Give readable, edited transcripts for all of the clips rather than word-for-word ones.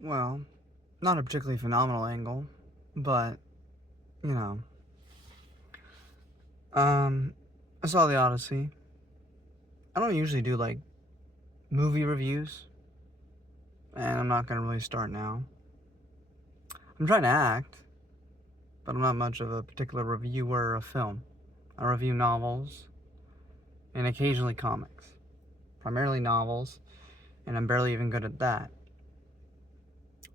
Well, not a particularly phenomenal angle, but, you know. I saw the Odyssey. I don't usually do, like, movie reviews, and I'm not gonna really start now. I'm trying to act, but I'm not much of a particular reviewer of film. I review novels, and occasionally comics. Primarily novels, and I'm barely even good at that.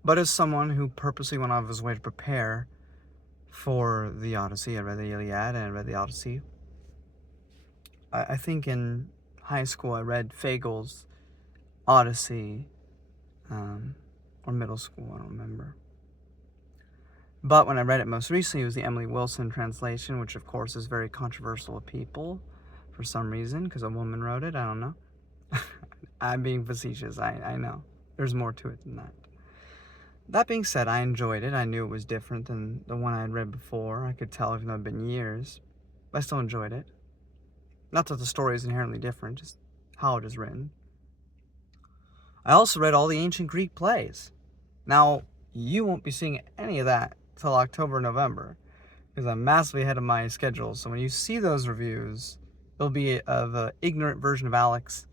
But as someone who purposely went out of his way to prepare for the Odyssey, I read the Iliad and I read the Odyssey. I think in high school I read Fagel's Odyssey, or middle school, I don't remember. But when I read it most recently, it was the Emily Wilson translation, which of course is very controversial to people for some reason, because a woman wrote it. I don't know. I'm being facetious. I know. There's more to it than that. That being said, I enjoyed it. I knew it was different than the one I had read before. I could tell, even though it had been years. But I still enjoyed it. Not that the story is inherently different, just how it is written. I also read all the ancient Greek plays. Now, you won't be seeing any of that till October, November, because I'm massively ahead of my schedule. So when you see those reviews, it'll be of an ignorant version of Alex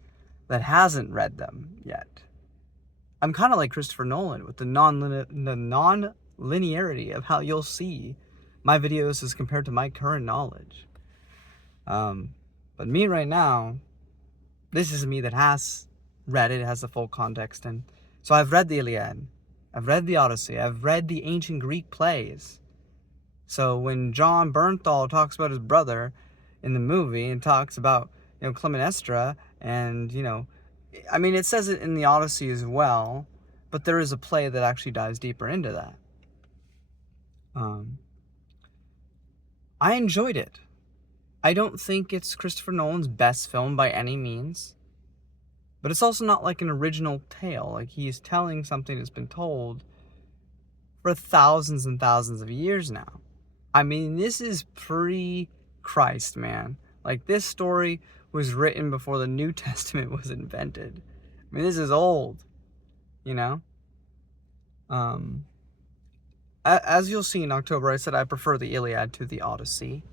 that hasn't read them yet. I'm kind of like Christopher Nolan with the non-linearity of how you'll see my videos as compared to my current knowledge. But me right now, this is me that has read it, has the full context. And so I've read the Iliad, I've read the Odyssey, I've read the ancient Greek plays. So when John Bernthal talks about his brother in the movie and talks about, Clytemnestra and, I mean, it says it in the Odyssey as well, but there is a play that actually dives deeper into that. I enjoyed it. I don't think it's Christopher Nolan's best film by any means, but it's also not like an original tale. Like, he's telling something that's been told for thousands and thousands of years now. I mean, this is pre-Christ, man. Like, this story was written before the New Testament was invented. I mean, this is old, As you'll see in October, I said I prefer the Iliad to the Odyssey.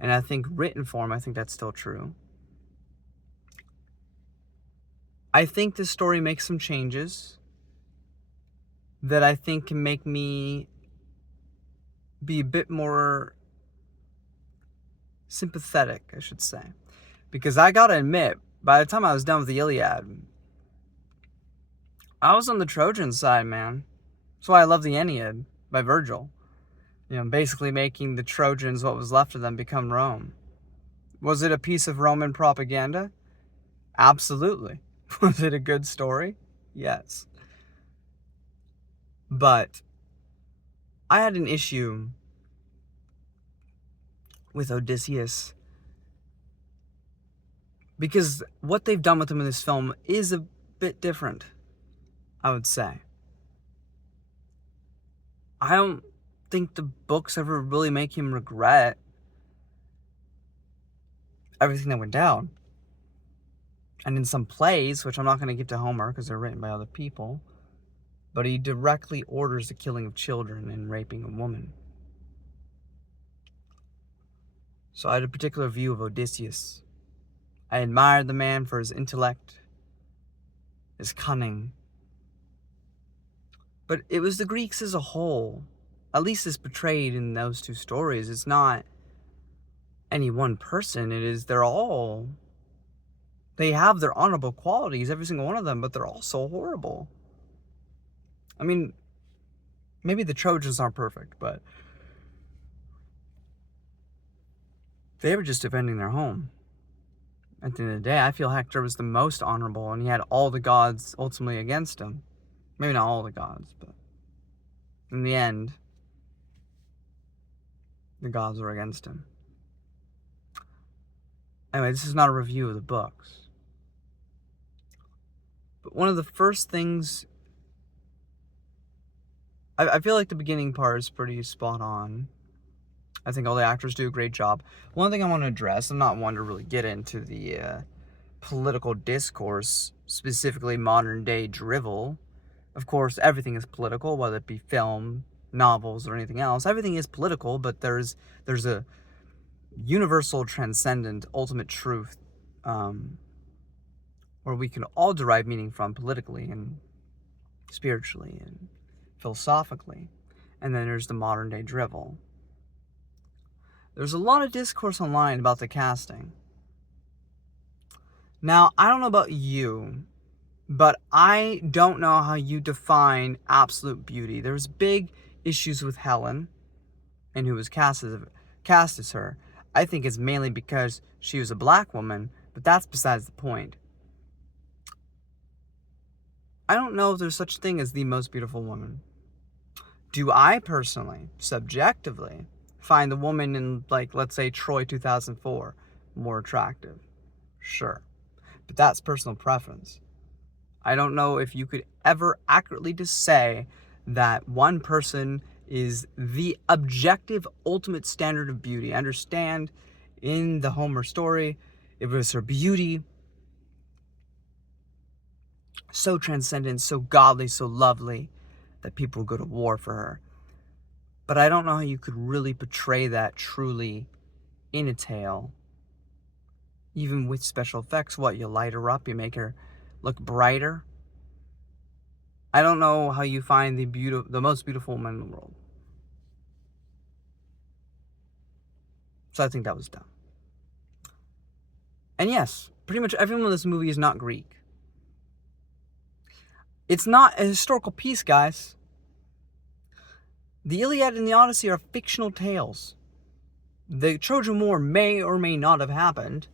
And I think written form, I think that's still true. I think this story makes some changes that I think can make me be a bit more sympathetic, I should say. Because I gotta admit, by the time I was done with the Iliad, I was on the Trojan side, man. That's why I love the Aeneid by Virgil. Basically making the Trojans, what was left of them, become Rome. Was it a piece of Roman propaganda? Absolutely. Was it a good story? Yes. But I had an issue with Odysseus because what they've done with him in this film is a bit different, I would say. I don't think the books ever really make him regret everything that went down. And in some plays, which I'm not going to give to Homer because they're written by other people, but he directly orders the killing of children and raping a woman. So I had a particular view of Odysseus. I admired the man for his intellect, his cunning. But it was the Greeks as a whole. At least it's portrayed in those two stories. It's not any one person. They have their honorable qualities, every single one of them, but they're all so horrible. I mean, maybe the Trojans aren't perfect, but they were just defending their home. At the end of the day, I feel Hector was the most honorable, and he had all the gods ultimately against him. Maybe not all the gods, but in the end, the gods were against him. Anyway, this is not a review of the books. But one of the first things... I feel like the beginning part is pretty spot on. I think all the actors do a great job. One thing I want to address, I'm not one to really get into the political discourse, specifically modern day drivel, Of course, everything is political, whether it be film, novels, or anything else. Everything is political, but there's a universal, transcendent, ultimate truth um, where we can all derive meaning from politically and spiritually and philosophically. And then there's the modern day drivel. There's a lot of discourse online about the casting. Now, I don't know about you, but I don't know how you define absolute beauty. There's big issues with Helen and who was cast as her. I think it's mainly because she was a black woman, but that's besides the point. I don't know if there's such a thing as the most beautiful woman. Do I personally, subjectively, find the woman in, like, let's say Troy 2004 more attractive? Sure. But that's personal preference. I don't know if you could ever accurately just say that one person is the objective ultimate standard of beauty. I understand in the Homer story, it was her beauty, so transcendent, so godly, so lovely, that people would go to war for her. But I don't know how you could really portray that truly in a tale. Even with special effects, what, you light her up, you make her look brighter? I don't know how you find the most beautiful woman in the world. So I think that was dumb. And yes, pretty much everyone in this movie is not Greek. It's not a historical piece, guys. The Iliad and the Odyssey are fictional tales. The Trojan War may or may not have happened.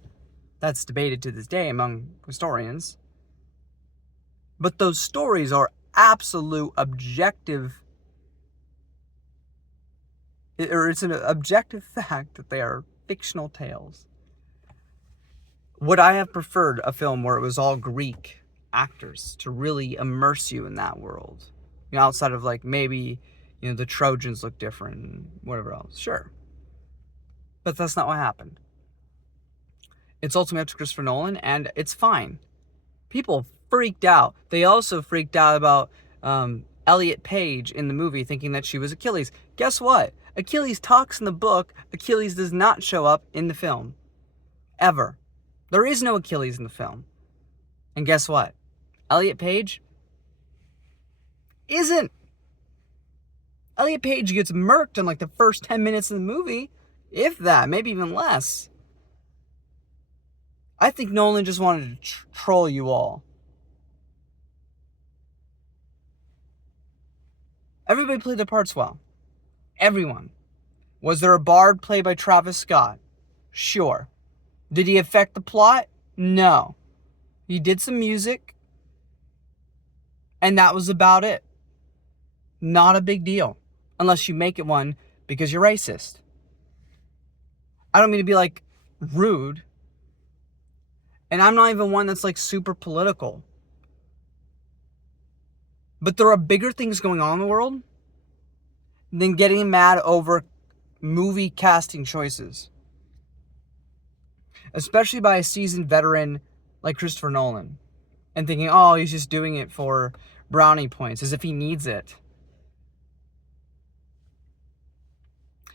That's debated to this day among historians. But those stories are absolute objective, or it's an objective fact that they are fictional tales. Would I have preferred a film where it was all Greek actors to really immerse you in that world? You know, outside of, like, maybe, you know, the Trojans look different and whatever else. Sure. But that's not what happened. It's ultimately up to Christopher Nolan, and it's fine. People freaked out. They also freaked out about Elliot Page in the movie, thinking that she was Achilles. Guess what? Achilles talks in the book. Achilles does not show up in the film. Ever. There is no Achilles in the film. And guess what? Elliot Page isn't. Elliot Page gets murked in, like, the first 10 minutes of the movie. If that, maybe even less. I think Nolan just wanted to troll you all. Everybody played their parts well. Everyone. Was there a bard played by Travis Scott? Sure. Did he affect the plot? No. He did some music, and that was about it. Not a big deal. Unless you make it one because you're racist. I don't mean to be, like, rude. And I'm not even one that's, like, super political. But there are bigger things going on in the world than getting mad over movie casting choices. Especially by a seasoned veteran like Christopher Nolan. And thinking, oh, he's just doing it for brownie points, as if he needs it.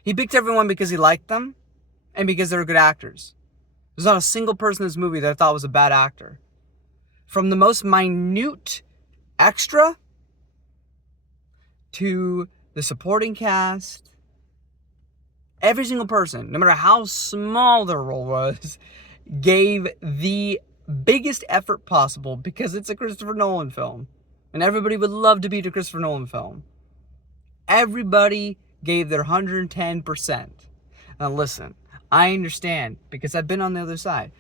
He picked everyone because he liked them and because they were good actors. There's not a single person in this movie that I thought was a bad actor. From the most minute extra to the supporting cast, every single person, no matter how small their role was, gave the biggest effort possible because it's a Christopher Nolan film. And everybody would love to be a Christopher Nolan film. Everybody gave their 110%. Now listen, I understand, because I've been on the other side.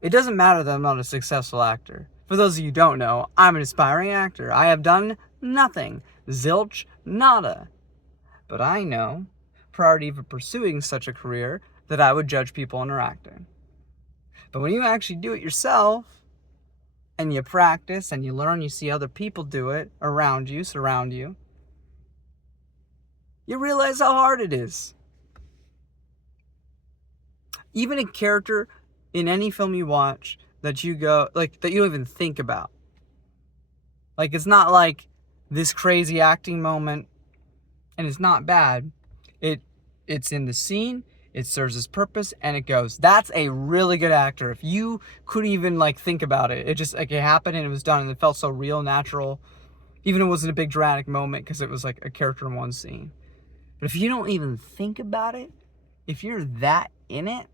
It doesn't matter that I'm not a successful actor. For those of you who don't know, I'm an aspiring actor. I have done nothing. Zilch, nada. But I know, prior to even pursuing such a career, that I would judge people on their acting. But when you actually do it yourself, and you practice, and you learn, you see other people do it around you, surround you, you realize how hard it is. Even a character in any film you watch that you go, like, that you don't even think about. Like, it's not like this crazy acting moment, and it's not bad. It's in the scene, it serves its purpose, and it goes. That's a really good actor. If you couldn't even like think about it, it just like it happened and it was done, and it felt so real, natural. Even if it wasn't a big dramatic moment because it was like a character in one scene. But if you don't even think about it, if you're that in it,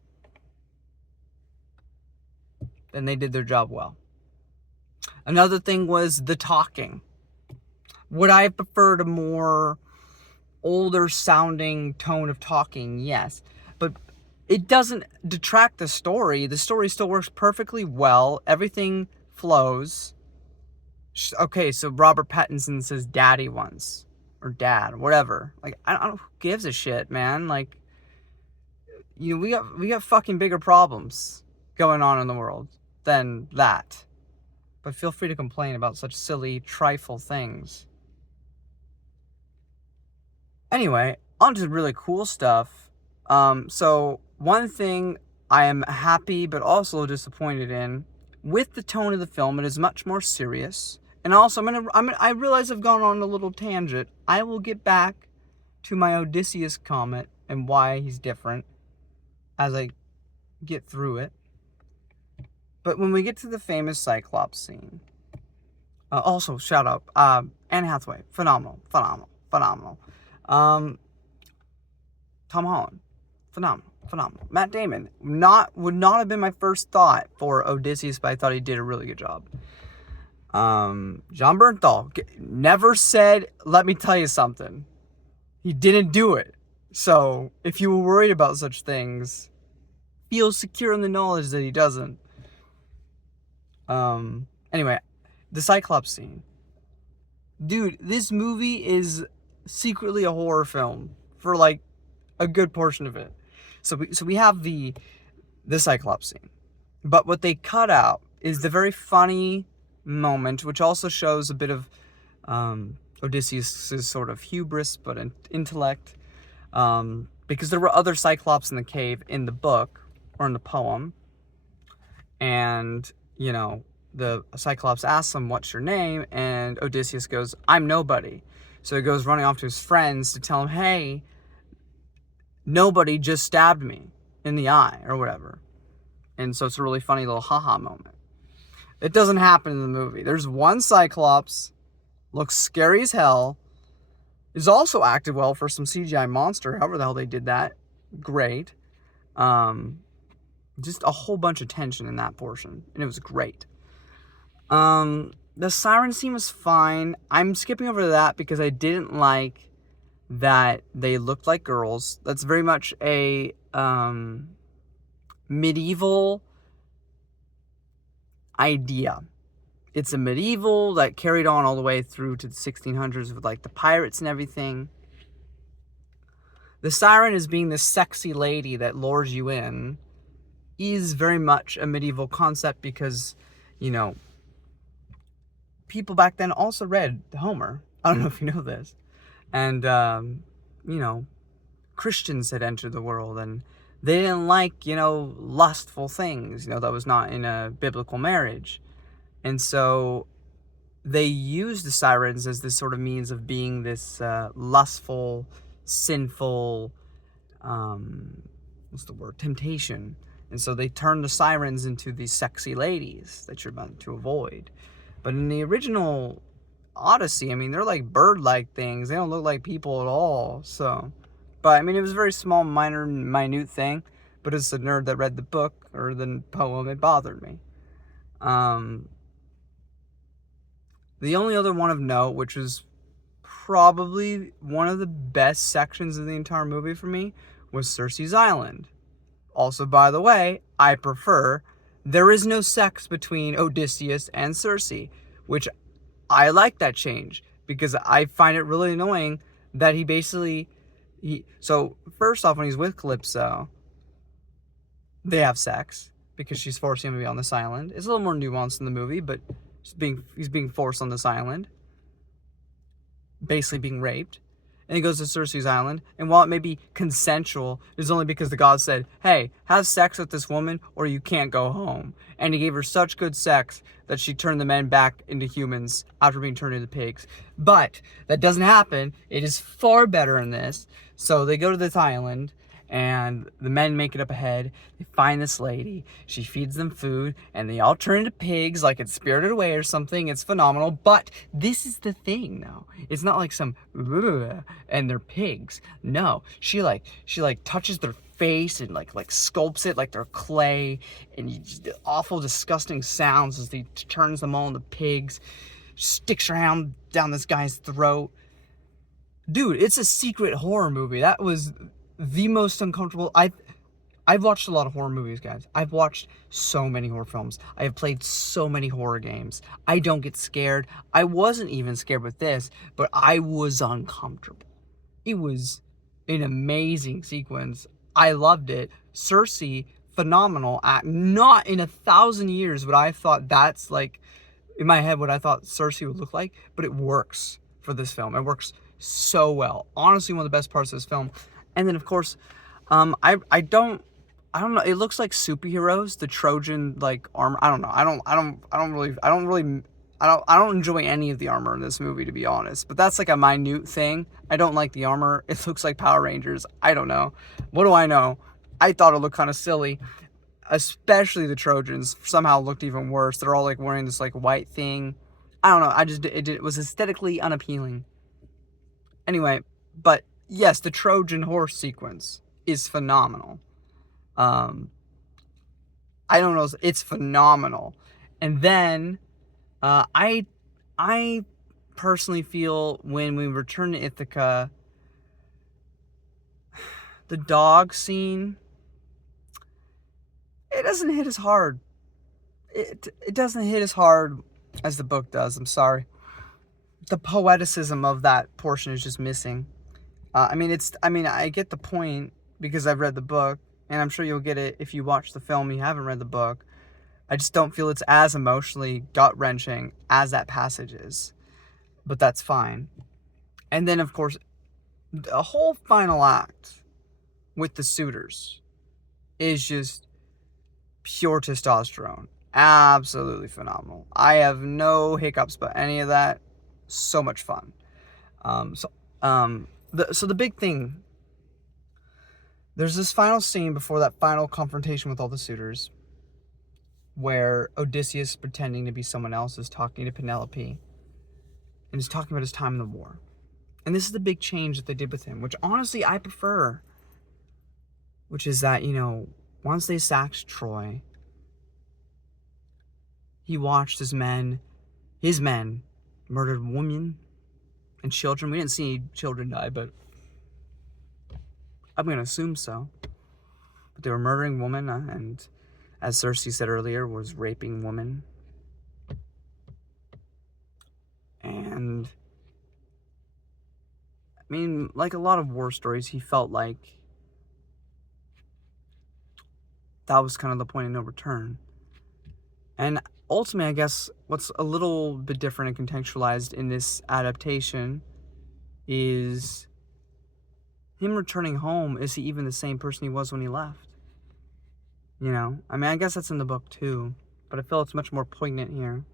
then they did their job well. Another thing was the talking. Would I have preferred a more older sounding tone of talking? Yes. But it doesn't detract the story. The story still works perfectly well. Everything flows. Okay, so Robert Pattinson says daddy once. Or dad, whatever. Like, I don't know who gives a shit, man. Like, you know, we got fucking bigger problems going on in the world than that. But feel free to complain about such silly, trifle things. Anyway, on to really cool stuff. So one thing I am happy but also disappointed in, with the tone of the film, it is much more serious. And also, I realize I've gone on a little tangent. I will get back to my Odysseus comment and why he's different as I get through it. But when we get to the famous Cyclops scene, also shout out Anne Hathaway, phenomenal. Tom Holland, phenomenal. Matt Damon, would not have been my first thought for Odysseus, but I thought he did a really good job. John Bernthal never said, "Let me tell you something." He didn't do it. So if you were worried about such things, feel secure in the knowledge that he doesn't. Anyway, the Cyclops scene. Dude, this movie is secretly a horror film for like a good portion of it. So we have the Cyclops scene. But what they cut out is the very funny moment, which also shows a bit of Odysseus' sort of hubris, but intellect. Because there were other Cyclops in the cave in the book, or in the poem. And, you know, the Cyclops asks him, "What's your name?" And Odysseus goes, "I'm nobody." So he goes running off to his friends to tell him, "Hey, nobody just stabbed me in the eye," or whatever. And so it's a really funny little haha moment. It doesn't happen in the movie. There's one Cyclops, looks scary as hell, is also acted well for some CGI monster, however the hell they did that. Great. Just a whole bunch of tension in that portion, and it was great. The siren scene was fine. I'm skipping over that because I didn't like that they looked like girls. That's very much a medieval idea. It's a medieval that carried on all the way through to the 1600s with like the pirates and everything. The siren, as being this sexy lady that lures you in, is very much a medieval concept because, you know, people back then also read Homer. I don't know if you know this. And, you know, Christians had entered the world and they didn't like, you know, lustful things, you know, that was not in a biblical marriage. And so they used the sirens as this sort of means of being this lustful, sinful, what's the word? Temptation. And so they turned the sirens into these sexy ladies that you're meant to avoid. But in the original Odyssey, I mean, they're like bird-like things. They don't look like people at all. So, but I mean, it was a very small, minute thing. But as a nerd that read the book or the poem, it bothered me. The only other one of note, which was probably one of the best sections of the entire movie for me, was Cersei's Island. Also, by the way, I prefer, there is no sex between Odysseus and Cersei, which I like that change because I find it really annoying that he basically, so first off, when he's with Calypso, they have sex because she's forcing him to be on this island. It's a little more nuanced in the movie, but he's being forced on this island, basically being raped. and he goes to Cersei's island. And while it may be consensual, it's only because the gods said, hey, have sex with this woman or you can't go home. And he gave her such good sex that she turned the men back into humans after being turned into pigs. But that doesn't happen. It is far better in this. So they go to this island, and the men make it up ahead. They find this lady. She feeds them food, and they all turn into pigs like it's Spirited Away or something. It's phenomenal. But this is the thing, though. It's not like some and they're pigs. No, she touches their face and like sculpts it like they're clay, and awful, disgusting sounds as he turns them all into pigs. Sticks her hand down this guy's throat. Dude, it's a secret horror movie. That was the most uncomfortable. I've watched a lot of horror movies, guys. I've watched so many horror films. I have played so many horror games. I don't get scared. I wasn't even scared with this, but I was uncomfortable. It was an amazing sequence. I loved it. Cersei, phenomenal. Not in 1,000 years would I thought that's like, in my head, what I thought Cersei would look like, but it works for this film. It works so well. Honestly, one of the best parts of this film. And then, of course, I don't know. It looks like superheroes. The Trojan like armor. I don't know. I don't enjoy any of the armor in this movie, to be honest. But that's like a minute thing. I don't like the armor. It looks like Power Rangers. I don't know. What do I know? I thought it looked kind of silly, especially the Trojans. Somehow looked even worse. They're all like wearing this like white thing. I don't know. It was aesthetically unappealing. Anyway, but yes, the Trojan horse sequence is phenomenal. I don't know, it's phenomenal. And then I personally feel when we return to Ithaca, the dog scene, it doesn't hit as hard. It doesn't hit as hard as the book does. I'm sorry. The poeticism of that portion is just missing. I get the point because I've read the book, and I'm sure you'll get it if you watch the film and you haven't read the book. I just don't feel it's as emotionally gut-wrenching as that passage is. But that's fine. And then, of course, the whole final act with the suitors is just pure testosterone. Absolutely phenomenal. I have no hiccups about any of that. So much fun. The big thing, there's this final scene before that final confrontation with all the suitors where Odysseus, pretending to be someone else, is talking to Penelope and is talking about his time in the war. And this is the big change that they did with him, which honestly I prefer, which is that, once they sacked Troy, he watched his men murdered women and children. We didn't see children die, but I'm going to assume so. But they were murdering women, and as Cersei said earlier, was raping women. And like a lot of war stories, he felt like that was kind of the point of no return. And ultimately, I guess what's a little bit different and contextualized in this adaptation is him returning home. Is he even the same person he was when he left? I guess that's in the book too, but I feel it's much more poignant here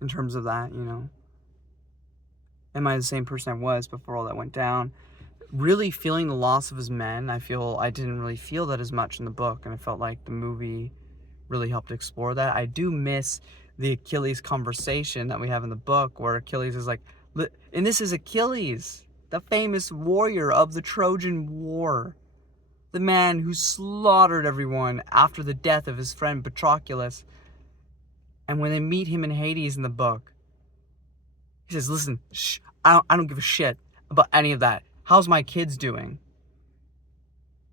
in terms of that, Am I the same person I was before all that went down? Really feeling the loss of his men, I feel I didn't really feel that as much in the book, and I felt like the movie really helped explore that. I do miss the Achilles conversation that we have in the book, where Achilles is like, and this is Achilles, the famous warrior of the Trojan War, the man who slaughtered everyone after the death of his friend Patroclus. And when they meet him in Hades in the book, he says, listen, I don't give a shit about any of that. How's my kids doing?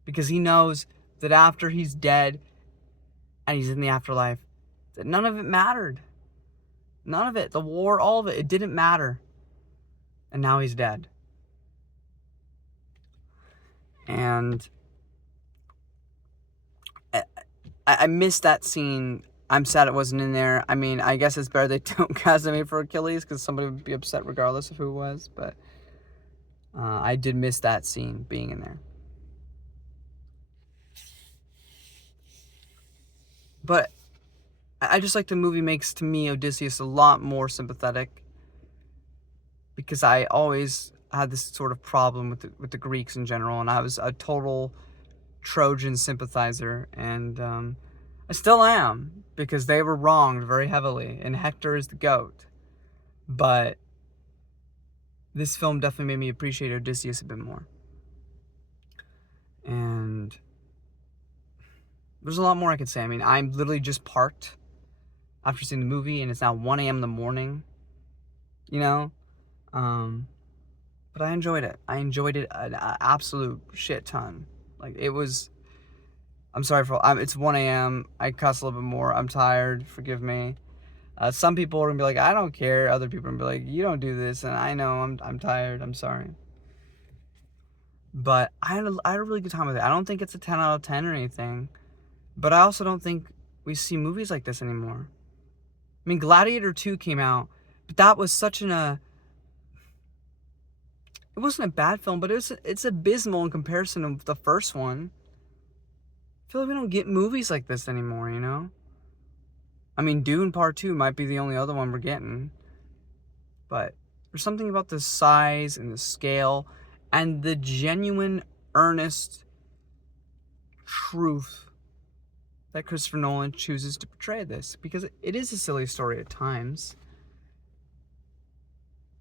Because he knows that after he's dead and he's in the afterlife, that none of it mattered. None of it. The war, all of it. It didn't matter. And now he's dead. And I missed that scene. I'm sad it wasn't in there. I guess it's better they don't cast him for Achilles, because somebody would be upset regardless of who it was. But I did miss that scene being in there. But I just like the movie makes, to me, Odysseus a lot more sympathetic, because I always had this sort of problem with the Greeks in general, and I was a total Trojan sympathizer, and I still am, because they were wronged very heavily, and Hector is the GOAT. But this film definitely made me appreciate Odysseus a bit more. And there's a lot more I could say. I mean, I'm literally just parked after seeing the movie, and it's now 1 a.m. in the morning, you know? But I enjoyed it. I enjoyed it an absolute shit ton. Like, it was... I'm sorry for... it's 1 a.m. I cuss a little bit more. I'm tired. Forgive me. Some people are going to be like, I don't care. Other people are going to be like, you don't do this. And I know I'm tired. I'm sorry. But I had a really good time with it. I don't think it's a 10 out of 10 or anything. But I also don't think we see movies like this anymore. I mean, Gladiator 2 came out, but that was such it wasn't a bad film, but it's abysmal in comparison to the first one. I feel like we don't get movies like this anymore, you know? I mean, Dune Part 2 might be the only other one we're getting. But there's something about the size and the scale and the genuine, earnest truth that Christopher Nolan chooses to portray this. Because it is a silly story at times.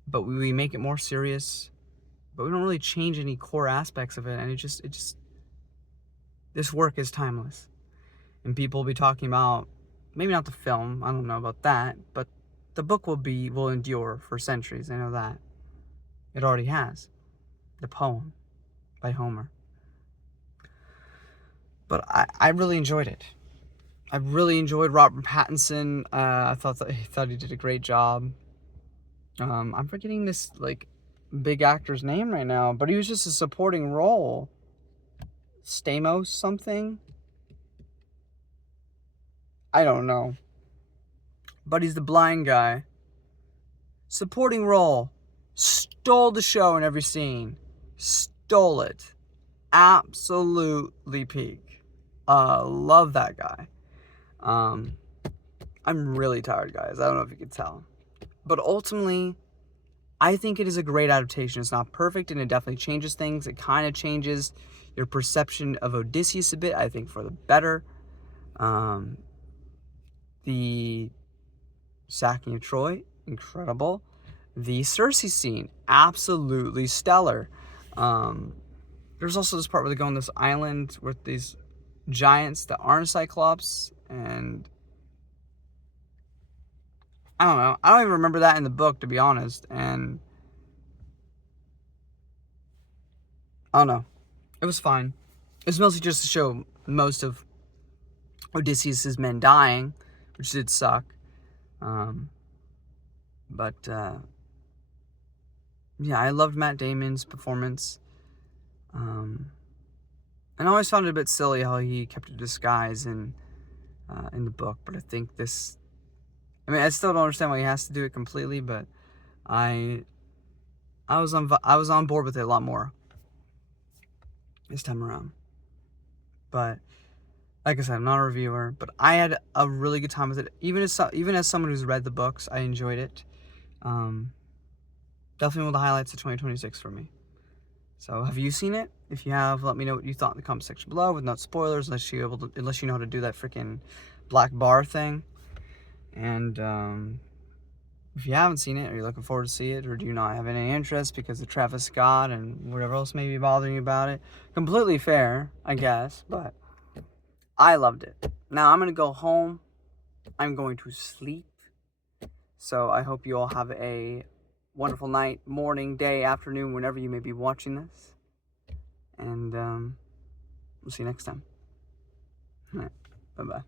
But we make it more serious. But we don't really change any core aspects of it. And it just this work is timeless. And people will be talking about, maybe not the film, I don't know about that, but the book will endure for centuries. I know that. It already has. The poem by Homer. But I really enjoyed it. I really enjoyed Robert Pattinson. I thought he did a great job. I'm forgetting this like big actor's name right now, but he was just a supporting role. Stamos something? I don't know. But he's the blind guy. Supporting role. Stole the show in every scene. Stole it. Absolutely peak. Love that guy. I'm really tired, guys. I don't know if you can tell. But ultimately, I think it is a great adaptation. It's not perfect, and it definitely changes things. It kind of changes your perception of Odysseus a bit, I think, for the better. The sacking of Troy, incredible. The Circe scene, absolutely stellar. There's also this part where they go on this island with these giants that aren't Cyclops, and I don't know. I don't even remember that in the book, to be honest. And I don't know. It was fine. It was mostly just to show most of Odysseus' men dying, which did suck. But yeah, I loved Matt Damon's performance. And I always found it a bit silly how he kept a disguise in the book. But I think this... I mean, I still don't understand why he has to do it completely, but I was on board with it a lot more this time around. But like I said, I'm not a reviewer, but I had a really good time with it. Even as someone who's read the books, I enjoyed it. Definitely one of the highlights of 2026 for me. So, have you seen it? If you have, let me know what you thought in the comment section below, with no spoilers, unless you know how to do that freaking black bar thing. And if you haven't seen it, are you looking forward to see it, or do you not have any interest because of Travis Scott and whatever else may be bothering you about it? Completely fair, I guess, but I loved it. Now I'm gonna go home. I'm going to sleep. So I hope you all have a wonderful night, morning, day, afternoon, whenever you may be watching this. And we'll see you next time. All right, bye-bye.